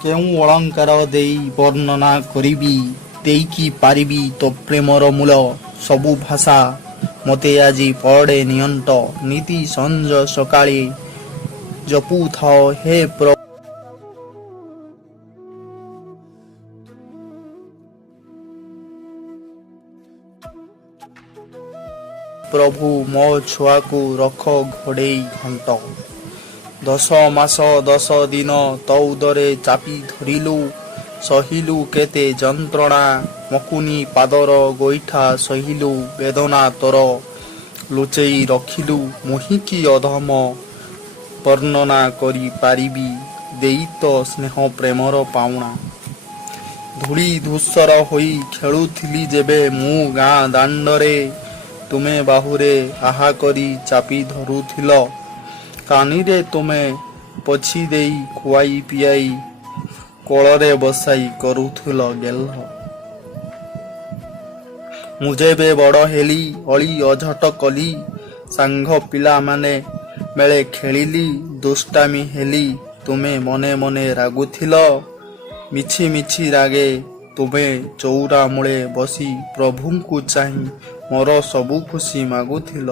କେଉଁ ଅଳଙ୍କାର ଦେଇ ବର୍ଣ୍ଣନା କରିବି ଦେଇକି ପାରିବି ତୋ ପ୍ରେମର ମୂଳ ସବୁ ଭାଷା ମୋତେ ଆଜି ପଡ଼େ ନିଅଣ୍ଟ ନୀତି ସଞ୍ଜ ସକାଳେ ଜପୁଥାଅ ହେ ପ୍ରଭୁ ମୋ ଛୁଆକୁ ରଖ ଘୋଡ଼େଇ ଘଣ୍ଟ 10 ମାସ 10 ଦିନ ତୋ ଉଦରେ ଚାପି ଧରିଲୁ ସହିଲୁ କେତେ ଯନ୍ତ୍ରଣା ମକୁନି ପାଦର ଗୋଇଠା ସହିଲୁ ବେଦନା ତୋର ଲୁଚେଇ ରଖିଲୁ ମୁହିଁକି ଅଧମ ବର୍ଣ୍ଣନା କରି ପାରିବି ଦେଇ ତୋ ସ୍ନେହ ପ୍ରେମର ପାଉଣା ଧୂଳି ଧୂସର ହୋଇ ଖେଳୁଥିଲି ଯେବେ ମୁଁ ଗାଁ ଦାଣ୍ଡରେ ତୁମେ ବାହୁରେ ଆହା କରି ଚାପି ଧରୁଥିଲ କାନିରେ ତୁମେ ପୋଛି ଦେଇ ଖୁଆଇ ପିଆଇ କୋଳରେ ବସାଇ କରୁଥିଲ ଗେହ୍ଲ ମୁଁ ଯେବେ ବଡ଼ ହେଲି ଅଳି ଅଝଟ କଲି ସାଙ୍ଗ ପିଲାମାନେ ମେଳେ ଖେଳିଲି ଦୁଷ୍ଟାମି ହେଲି ତୁମେ ମନେ ମନେ ରାଗୁଥିଲ ମିଛି ମିଛି ରାଗେ ତୁମେ ଚଉରା ମୂଳେ ବସି ପ୍ରଭୁଙ୍କୁ ଚାହିଁ ମୋର ସବୁ ଖୁସି ମାଗୁଥିଲ।